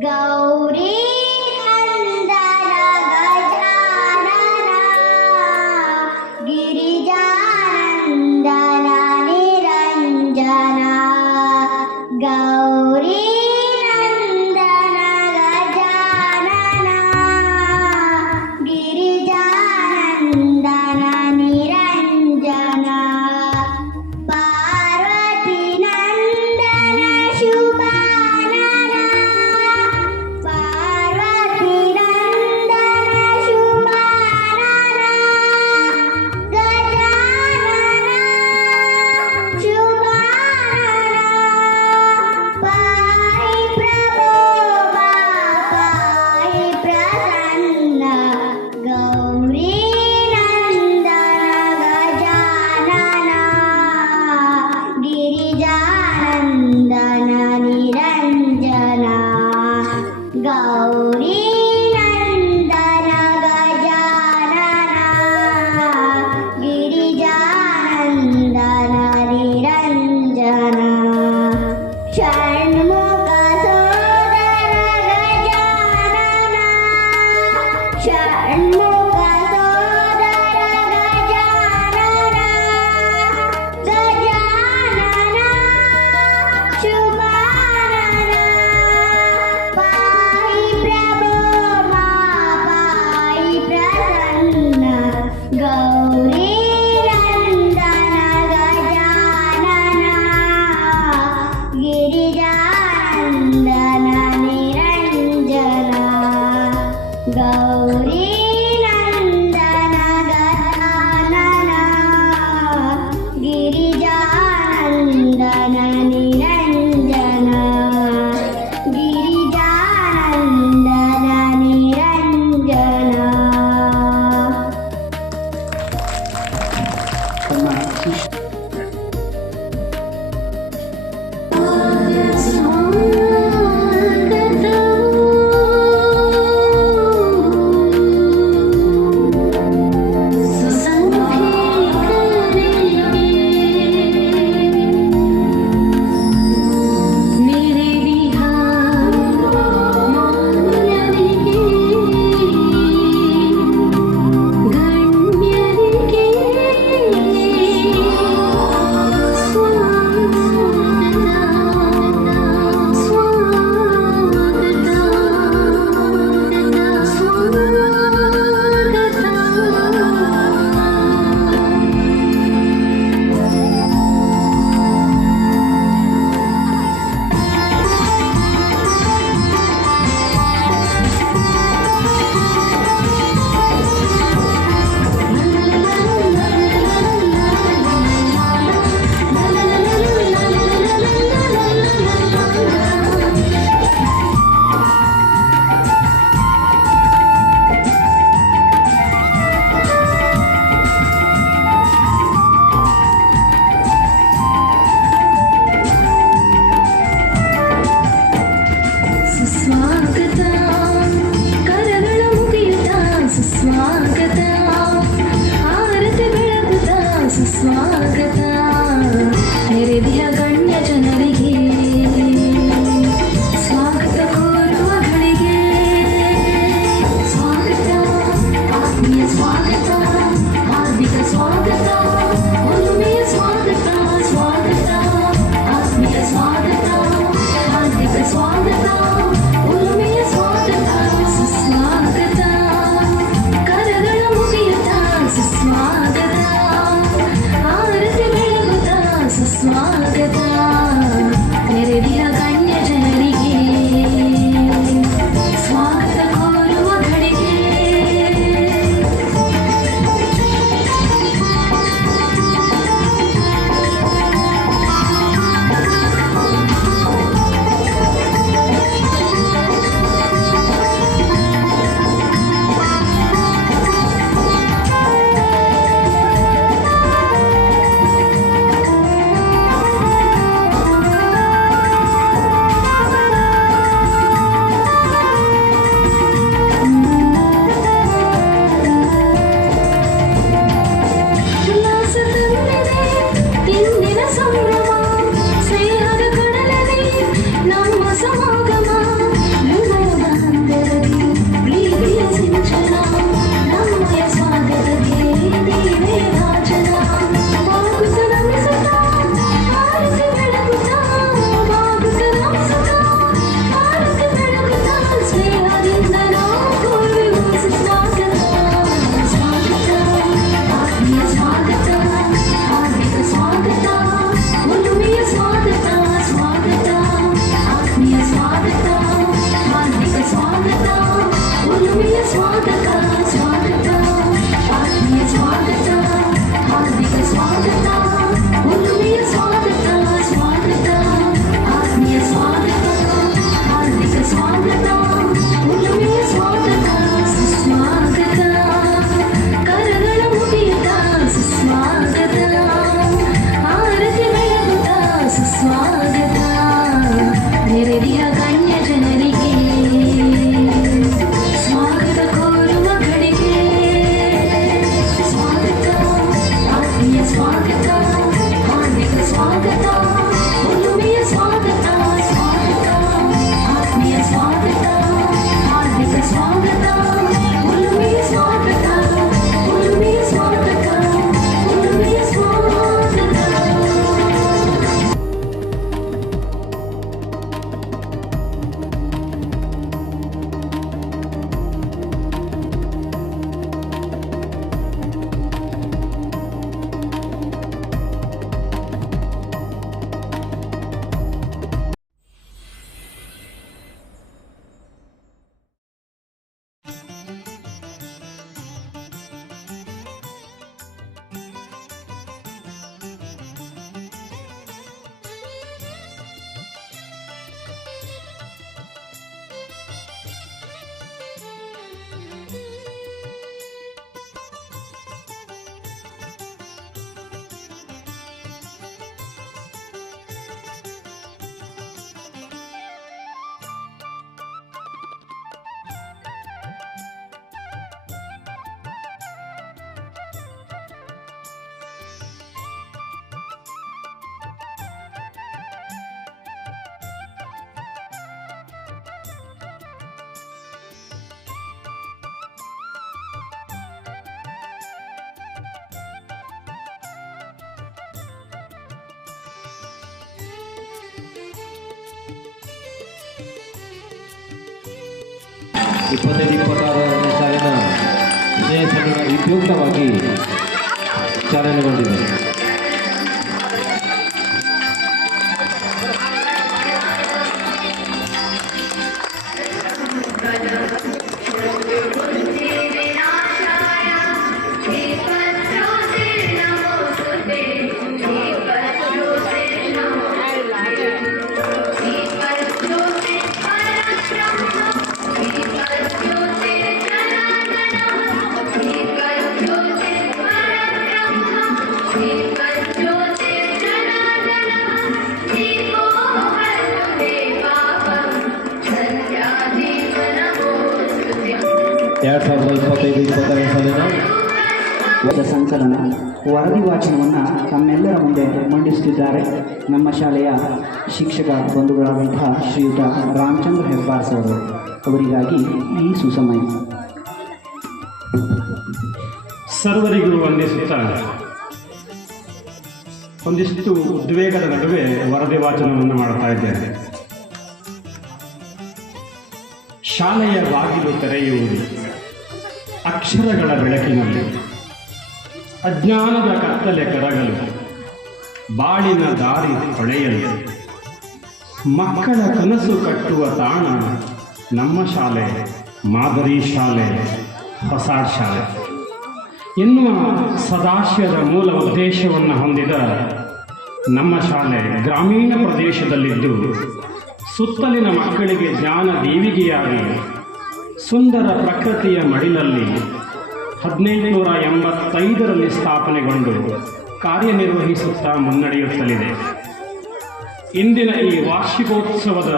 ಗೌರಿ ನಂದನ ಗಜಾನನ ಗಿರಿಜಾನಂದನ ನಿರಂಜನ ಗೌರಿ ನಂದನ ಗಜಾನನ ಗಿರಿಜಾನಂದನ ನಿರಂಜನ ಪಾರ್ವತಿ ನಂದನ ಶುಭಾನನ 25-26ನೇ ಸಾಲಿನ ಸ್ನೇಹ ಸಂಘ ವಿದ್ಯುಕ್ತವಾಗಿ ಚಾಲನೆಗೊಂಡಿದೆ. ಸಂಕಲನ ವರದಿ ವಾಚನವನ್ನು ತಮ್ಮೆಲ್ಲರ ಮುಂದೆ ಮಂಡಿಸುತ್ತಿದ್ದಾರೆ ನಮ್ಮ ಶಾಲೆಯ ಶಿಕ್ಷಕ ಬಂಧುಗಳಾದಂತಹ ಶ್ರೀಯುತ ರಾಮಚಂದ್ರ ಹೆಬ್ಬಾರ್ಸ್ ಅವರು. ಅವರಿಗಾಗಿ ಈ ಸುಸಮಯ. ಸರ್ವರಿಗೂ ವಂದಿಸುತ್ತಾ ಒಂದಿಷ್ಟು ಉದ್ವೇಗದ ನಡುವೆ ವರದಿ ವಾಚನವನ್ನು ಮಾಡ್ತಾ ಇದ್ದೇನೆ. ಶಾಲೆಯ ಬಾಗಿಲು ತೆರೆಯುವುದು ಅಕ್ಷರಗಳ ಬೆಳಕಿನಲ್ಲಿ, ಅಜ್ಞಾನದ ಕತ್ತಲೆ ಕರಗಲು, ಬಾಳಿನ ದಾರಿ ಹೊಳೆಯಲು, ಮಕ್ಕಳ ಕನಸು ಕಟ್ಟುವ ತಾಣ ನಮ್ಮ ಶಾಲೆ, ಮಾದರಿ ಶಾಲೆ, ಹೊಸ ಶಾಲೆ ಎನ್ನುವ ಸದಾಶಯದ ಮೂಲ ಉದ್ದೇಶವನ್ನು ಹೊಂದಿದ ನಮ್ಮ ಶಾಲೆ ಗ್ರಾಮೀಣ ಪ್ರದೇಶದಲ್ಲಿದ್ದು ಸುತ್ತಲಿನ ಮಕ್ಕಳಿಗೆ ಜ್ಞಾನ ದೀವಿಗೆಯಾಗಿ ಸುಂದರ ಪ್ರಕೃತಿಯ ಮಡಿಲಲ್ಲಿ 1885ರಲ್ಲಿ ಸ್ಥಾಪನೆಗೊಂಡು ಕಾರ್ಯನಿರ್ವಹಿಸುತ್ತಾ ಮುನ್ನಡೆಯುತ್ತಲಿದೆ. ಇಂದಿನ ಈ ವಾರ್ಷಿಕೋತ್ಸವದ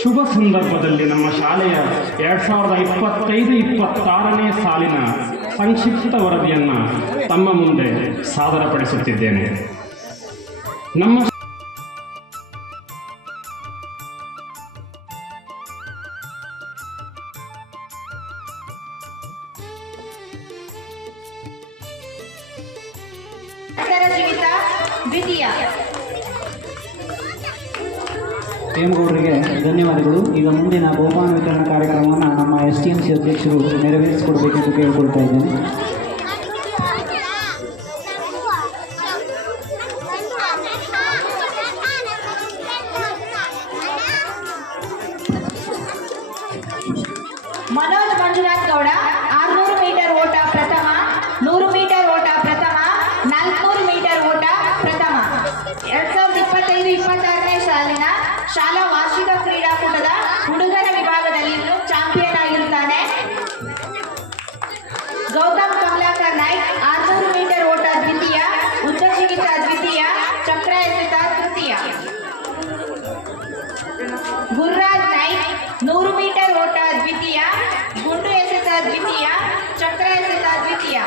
ಶುಭ ಸಂದರ್ಭದಲ್ಲಿ ನಮ್ಮ ಶಾಲೆಯ 2025-26ನೇ ಸಾಲಿನ ಸಂಕ್ಷಿಪ್ತ ವರದಿಯನ್ನು ತಮ್ಮ ಮುಂದೆ ಸಾದರಪಡಿಸುತ್ತಿದ್ದೇನೆ. ನಮ್ಮ ಜೀವಿತ ದ್ವಿತೀಯ. ಹೇಮಗೌಡರಿಗೆ ಧನ್ಯವಾದಗಳು. ಈಗ ಮುಂದಿನ ಬಹುಮಾನ ವಿತರಣಾ ಕಾರ್ಯಕ್ರಮವನ್ನು ನಮ್ಮ STMC ಅಧ್ಯಕ್ಷರು ನೆರವೇರಿಸಿಕೊಡಬೇಕೆಂದು ಕೇಳಿಕೊಳ್ತಾ ಇದ್ದೇನೆ. ಮನೋಜ್ ಮಂಜುನಾಥ್ ಗೌಡ 600 ಮೀಟರ್ ಓಟ ಪ್ರಥಮ, 100 ಮೀಟರ್ ಓಟ ಪ್ರಥಮ, 400 ಮೀಟರ್ ಓಟ ಪ್ರಥಮ. 2025-26ನೇ ಸಾಲಿನ ಶಾಲಾ ವಾರ್ಷಿಕ ಕ್ರೀಡಾಕೂಟದ ಹುಡುಗರ ವಿಭಾಗದಲ್ಲಿ ಚಾಂಪಿಯನ್ ಆಗಿರುತ್ತಾನೆ. ಗೌತಮ್ ಕಮಲಾಕರ್ ನಾಯ್ಕ್ 600 ಮೀಟರ್ ಓಟ ದ್ವಿತೀಯ, ಉದ್ದ ಜಿಗಿತ ದ್ವಿತೀಯ, ಚಕ್ರ ಎಸೆತ ತೃತೀಯ. ಗುರುರಾಜ್ ನಾಯ್ಕ್ 100 ಮೀಟರ್ ಓಟ ದ್ವಿತೀಯ, ಗುಂಡು ಎಸೆತ ದ್ವಿತೀಯ, ಚಕ್ರ ಎಸೆತ ದ್ವಿತೀಯ.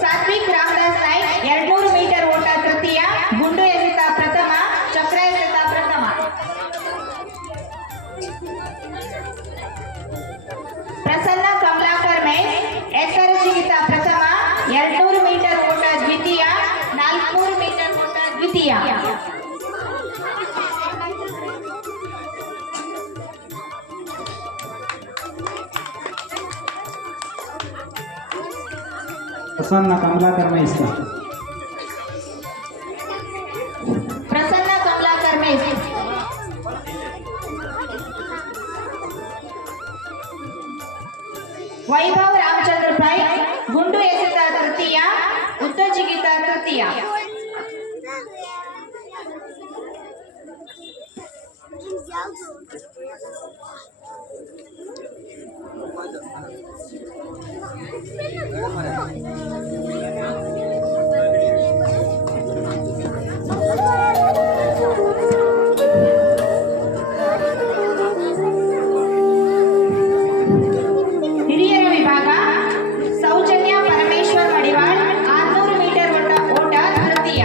ಸಾತ್ವಿಕ್ ರಾಮದಾಸ್ ನಾಯ್ಕ್ 200 ಮೀಟರ್ ಓಟ ತೃತೀಯ, ಗುಂಡು ಎಸೆತ ಪ್ರಥಮ, ಚಕ್ರ ಎಸೆತ ಪ್ರಥಮ. ಪ್ರಸನ್ನ ಕಮಲಾಕರ್ ಮೇಸ್ ಎತ್ತರ ಜಿಗಿತ ಪ್ರಥಮ, 200 ಮೀಟರ್ ಓಟ ದ್ವಿತೀಯ, 400 ಮೀಟರ್ ಓಟ ದ್ವಿತೀಯ. ಪ್ರಸನ್ನ ಕಮಲಾಕರ್ ಮೇಸ್ತ. ಪ್ರಸನ್ನ ಕಮಲಾಕರ್ ಮೇಸ್. ವೈಭವ್ ರಾಮಚಂದ್ರ ಪೈ ಗುಂಡು ಎಸೆತ ತೃತೀಯ, ಉದ್ದ ಜಿಗಿತ ತೃತೀಯ. ಹಿರಿಯರ ವಿಭಾಗ ಸೌಜನ್ಯ ಪರಮೇಶ್ವರ್ ಮಡಿವಾಳ್ 600 ಮೀಟರ್ ಓಟ ತೃತೀಯ.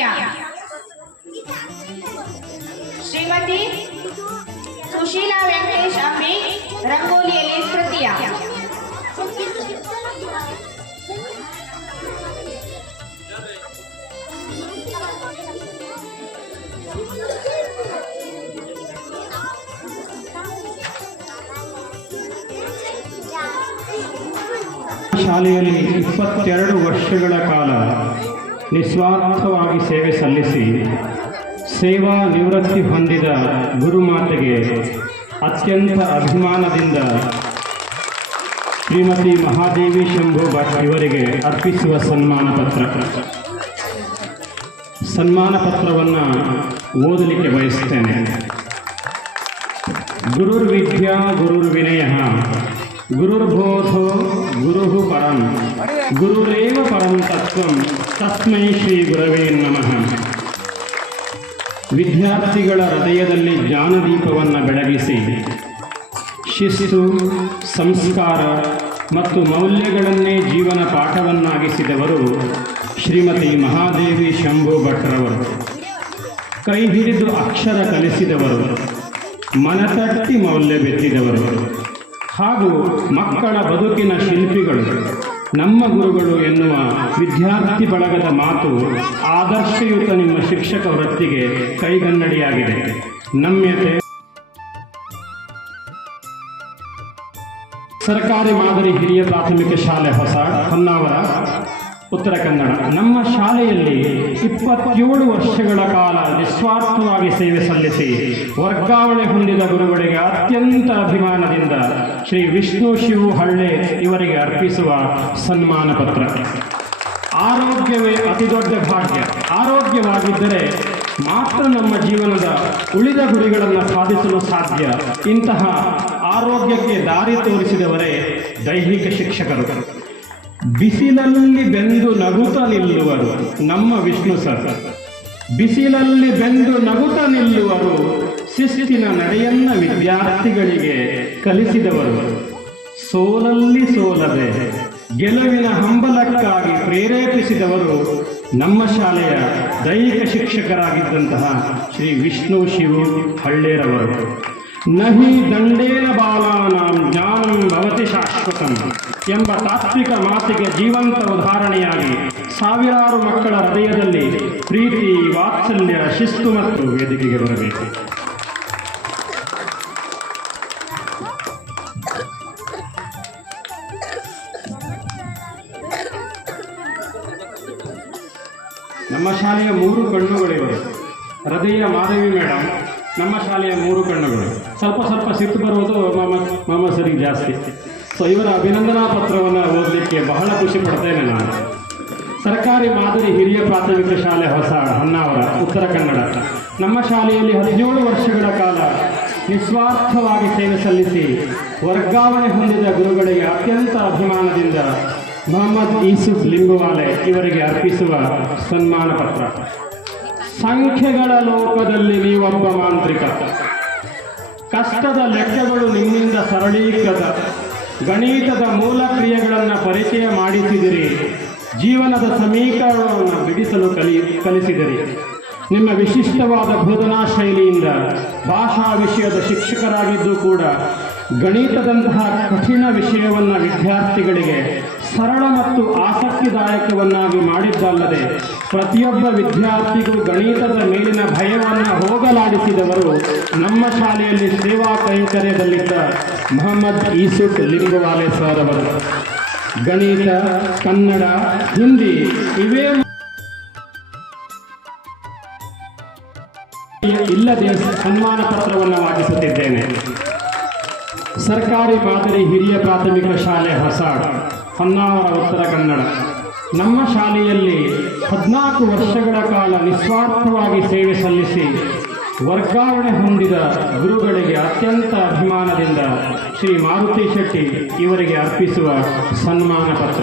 ದ್ವಿತೀಯ, ಶ್ರೀಮತಿ ಸುಶೀಲಾ ವೆಂಕಟೇಶ್ ಅಂಬಿ ರಂಗೋಲಿಯಲ್ಲಿ ತೃತೀಯ. ಶಾಲೆಯಲ್ಲಿ 22 ವರ್ಷಗಳ ಕಾಲ ನಿಸ್ವಾರ್ಥವಾಗಿ ಸೇವೆ ಸಲ್ಲಿಸಿ ಸೇವಾ ನಿವೃತ್ತಿ ಹೊಂದಿದ ಗುರುಮಾತೆಗೆ ಅತ್ಯಂತ ಅಭಿಮಾನದಿಂದ ಶ್ರೀಮತಿ ಮಹಾದೇವಿ ಶಂಭು ಭಟ್ ಇವರಿಗೆ ಅರ್ಪಿಸುವ ಸನ್ಮಾನ ಪತ್ರವನ್ನು ಓದಲಿಕ್ಕೆ ಬಯಸ್ತೇನೆ. ಗುರುರ್ವಿದ್ಯಾ ಗುರುರ್ವಿನಯ ಗುರುರ್ಬೋಧೋ ಗುರುಃ ಪರಂ ಗುರುರೇವ ಪರಂ ತತ್ವಂ ತಸ್ಮೈ ಶ್ರೀ ಗುರವೇ ನಮಃ. ವಿದ್ಯಾರ್ಥಿಗಳ ಹೃದಯದಲ್ಲಿ ಜ್ಞಾನದೀಪವನ್ನು ಬೆಳಗಿಸಿ ಶಿಸ್ತು, ಸಂಸ್ಕಾರ ಮತ್ತು ಮೌಲ್ಯಗಳನ್ನೇ ಜೀವನ ಪಾಠವನ್ನಾಗಿಸಿದವರು ಶ್ರೀಮತಿ ಮಹಾದೇವಿ ಶಂಭು ಭಟ್ರವರು. ಕೈ ಹಿಡಿದು ಅಕ್ಷರ ಕಲಿಸಿದವರು, ಮನತಟ್ಟಿ ಮೌಲ್ಯ ಬೆತ್ತಿದವರು ಹಾಗೂ ಮಕ್ಕಳ ಬದುಕಿನ ಶಿಲ್ಪಿಗಳು, ನಮ್ಮ ಗುರುಗಳು ಎನ್ನುವ ವಿದ್ಯಾರ್ಥಿ ಬಳಗದ ಮಾತು ಆದರ್ಶಯುತ ನಿಮ್ಮ ಶಿಕ್ಷಕ ವೃತ್ತಿಗೆ ಕೈಗನ್ನಡಿಯಾಗಿದೆ. ನಮ್ಯತೆ. ಸರ್ಕಾರಿ ಮಾದರಿ ಹಿರಿಯ ಪ್ರಾಥಮಿಕ ಶಾಲೆ ಹೊಸಾಡ್, ಹೊನ್ನಾವರ, ಉತ್ತರ ಕನ್ನಡ. ನಮ್ಮ ಶಾಲೆಯಲ್ಲಿ 27 ವರ್ಷಗಳ ಕಾಲ ನಿಸ್ವಾರ್ಥವಾಗಿ ಸೇವೆ ಸಲ್ಲಿಸಿ ವರ್ಗಾವಣೆ ಹೊಂದಿದ ಗುರುಗಳಿಗೆ ಅತ್ಯಂತ ಅಭಿಮಾನದಿಂದ ಶ್ರೀ ವಿಷ್ಣು ಶಿವು ಹಳ್ಳೆ ಇವರಿಗೆ ಅರ್ಪಿಸುವ ಸನ್ಮಾನ ಪತ್ರ. ಆರೋಗ್ಯವೇ ಅತಿದೊಡ್ಡ ಭಾಗ್ಯ. ಆರೋಗ್ಯವಾಗಿದ್ದರೆ ಮಾತ್ರ ನಮ್ಮ ಜೀವನದ ಉಳಿದ ಗುರಿಗಳನ್ನು ಸಾಧಿಸಲು ಸಾಧ್ಯ. ಇಂತಹ ಆರೋಗ್ಯಕ್ಕೆ ದಾರಿ ತೋರಿಸಿದವರೇ ದೈಹಿಕ ಶಿಕ್ಷಕರು. ಬಿಸಿಲಲ್ಲಿ ಬೆಂದು ನಗುತ್ತ ನಿಲ್ಲುವರು ನಮ್ಮ ವಿಷ್ಣು ಸರ್. ಬಿಸಿಲಲ್ಲಿ ಬೆಂದು ನಗುತ್ತ ನಿಲ್ಲುವರು, ಶಿಸ್ತಿನ ನಡೆಯನ್ನ ವಿದ್ಯಾರ್ಥಿಗಳಿಗೆ ಕಲಿಸಿದವರು. ಸೋಲಲ್ಲಿ ಸೋಲದೆ ಗೆಲುವಿನ ಹಂಬಲಕ್ಕಾಗಿ ಪ್ರೇರೇಪಿಸಿದವರು ನಮ್ಮ ಶಾಲೆಯ ದೈಹಿಕ ಶಿಕ್ಷಕರಾಗಿದ್ದಂತಹ ಶ್ರೀ ವಿಷ್ಣು ಶಿವು ಹಳ್ಳೇರವರು. ನಹಿ ದಂಡೇನ ಬಾಲಾನಾಂ ಜ್ಞಾನಂ ಭವತಿ ಶಾಶ್ವತಂ ಎಂಬ ತಾತ್ವಿಕ ಮಾತಿಗೆ ಜೀವಂತ ಉದಾಹರಣೆಯಾಗಿ ಸಾವಿರಾರು ಮಕ್ಕಳ ಹೃದಯದಲ್ಲಿ ಪ್ರೀತಿ, ವಾತ್ಸಲ್ಯ, ಶಿಸ್ತು ಮತ್ತು ವೇದಿಕೆಗೆ ಬರಬೇಕು. ನಮ್ಮ ಶಾಲೆಯ 3 ಕಣ್ಣುಗಳಿವೆ. ಹೃದಯ ಮಾಧವಿ ಮೇಡಮ್ ನಮ್ಮ ಶಾಲೆಯ 3 ಕಣ್ಣುಗಳು. ಸ್ವಲ್ಪ ಸಿಟ್ಟು ಬರುವುದು ಮಾಮ ಸರಿಗೆ ಜಾಸ್ತಿ. ಸೊ ಇವರ ಅಭಿನಂದನಾ ಪತ್ರವನ್ನು ಓದಲಿಕ್ಕೆ ಬಹಳ ಖುಷಿ ಪಡ್ತೇನೆ ನಾನು. ಸರ್ಕಾರಿ ಮಾದರಿ ಹಿರಿಯ ಪ್ರಾಥಮಿಕ ಶಾಲೆ ಹೊಸಾಡ್, ಹೊನ್ನಾವರ, ಉತ್ತರ ಕನ್ನಡ. ನಮ್ಮ ಶಾಲೆಯಲ್ಲಿ 17 ವರ್ಷಗಳ ಕಾಲ ನಿಸ್ವಾರ್ಥವಾಗಿ ಸೇವೆ ಸಲ್ಲಿಸಿ ವರ್ಗಾವಣೆ ಹೊಂದಿದ ಗುರುಗಳಿಗೆ ಅತ್ಯಂತ ಅಭಿಮಾನದಿಂದ ಮೊಹಮ್ಮದ್ ಯೂಸುಫ್ ಲಿಂಗುವಾಲೆ ಇವರಿಗೆ ಅರ್ಪಿಸುವ ಸನ್ಮಾನ ಪತ್ರ. ಸಂಖ್ಯೆಗಳ ಲೋಕದಲ್ಲಿ ನೀವೊಬ್ಬ ಮಾಂತ್ರಿಕ. ಕಷ್ಟದ ಲೆಕ್ಕಗಳು ನಿಮ್ಮಿಂದ ಸರಳೀಕೃತ. ಗಣಿತದ ಮೂಲ ಕ್ರಿಯೆಗಳನ್ನು ಪರಿಚಯ ಮಾಡಿಸಿದಿರಿ. ಜೀವನದ ಸಮೀಕರಣವನ್ನು ಬಿಡಿಸಲು ಕಲಿಸಿದಿರಿ. ನಿಮ್ಮ ವಿಶಿಷ್ಟವಾದ ಬೋಧನಾ ಶೈಲಿಯಿಂದ ಭಾಷಾ ವಿಷಯದ ಶಿಕ್ಷಕರಾಗಿದ್ದು ಕೂಡ ಗಣಿತದಂತಹ ಕಠಿಣ ವಿಷಯವನ್ನು ವಿದ್ಯಾರ್ಥಿಗಳಿಗೆ ಸರಳ ಮತ್ತು ಆಸಕ್ತಿದಾಯಕವನ್ನಾಗಿ ಮಾಡಿದ್ದಲ್ಲದೆ ಪ್ರತಿಯೊಬ್ಬ ವಿದ್ಯಾರ್ಥಿಗೂ ಗಣಿತದ ಮೇಲಿನ ಭಯವನ್ನು ಹೋಗಲಾಡಿಸಿದವರು ನಮ್ಮ ಶಾಲೆಯಲ್ಲಿ ಸೇವಾ ಕೈಂಕರ್ಯದಲ್ಲಿದ್ದ ಮೊಹಮ್ಮದ್ ಯೂಸುಫ್ ಲಿಂಗುವಾಲೆ ಸರ್ ಅವರು. ಗಣಿತ, ಕನ್ನಡ, ಹಿಂದಿ ಇವೇ ಇಲ್ಲದೆ ಸನ್ಮಾನ ಪತ್ರವನ್ನು ವಾದಿಸುತ್ತಿದ್ದೇನೆ. ಸರ್ಕಾರಿ ಮಾದರಿ ಹಿರಿಯ ಪ್ರಾಥಮಿಕ ಶಾಲೆ ಹೊಸಾಡ್, ಹೊನ್ನಾವರ, ಉತ್ತರ ಕನ್ನಡ. ನಮ್ಮ ಶಾಲೆಯಲ್ಲಿ 14 ವರ್ಷಗಳ ಕಾಲ ನಿಸ್ವಾರ್ಥವಾಗಿ ಸೇವೆ ಸಲ್ಲಿಸಿ ವರ್ಗಾವಣೆ ಹೊಂದಿದ ಗುರುಗಳಿಗೆ ಅತ್ಯಂತ ಅಭಿಮಾನದಿಂದ ಶ್ರೀ ಮಾರುತಿ ಶೆಟ್ಟಿ ಇವರಿಗೆ ಅರ್ಪಿಸುವ ಸನ್ಮಾನ ಪತ್ರ.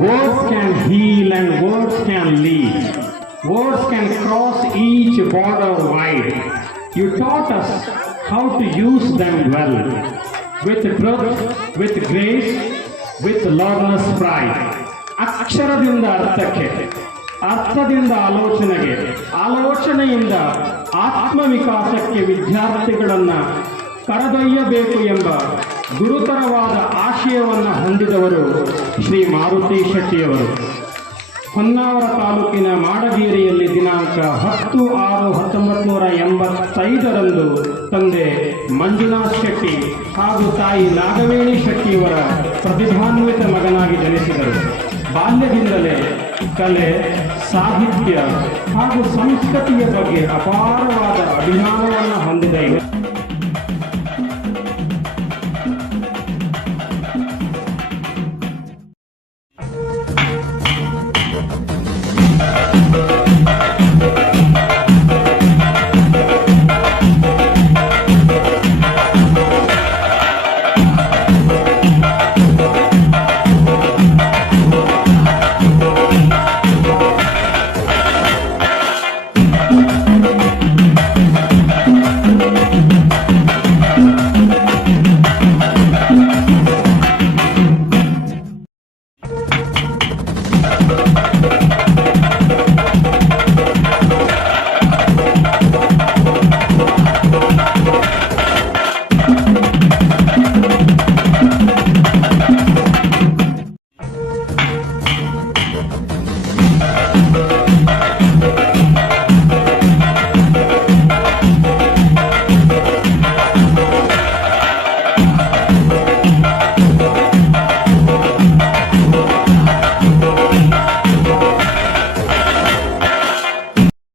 Words can heal and words can lead. Words can cross each border wide. You taught us how to use them well, with truth, with grace, with lawless pride. ಅಕ್ಷರದಿಂದ ಅರ್ಥಕ್ಕೆ, ಅರ್ಥದಿಂದ ಆಲೋಚನೆಗೆ, ಆಲೋಚನೆಯಿಂದ ಆತ್ಮವಿಕಾಸಕ್ಕೆ ವಿದ್ಯಾರ್ಥಿಗಳನ್ನು ಕರೆದೊಯ್ಯಬೇಕು ಎಂಬ ಗುರುತರವಾದ ಆಶಯವನ್ನು ಹೊಂದಿದವರು ಶ್ರೀ ಮಾರುತಿ ಶೆಟ್ಟಿಯವರು. ಹೊನ್ನಾವರ ತಾಲೂಕಿನ ಮಾಡಗೇರಿಯಲ್ಲಿ ದಿನಾಂಕ 10/6/1985 ತಂದೆ ಮಂಜುನಾಥ್ ಶೆಟ್ಟಿ ಹಾಗೂ ತಾಯಿ ನಾಗವೇಣಿ ಶೆಟ್ಟಿಯವರ ಪ್ರತಿಭಾನ್ವಿತ ಮಗನಾಗಿ ಜನಿಸಿದರು. ಬಾಲ್ಯದಿಂದಲೇ ಕಲೆ, ಸಾಹಿತ್ಯ ಹಾಗೂ ಸಂಸ್ಕೃತಿಯ ಬಗ್ಗೆ ಅಪಾರವಾದ ಅಭಿಮಾನವನ್ನು ಹೊಂದಿದ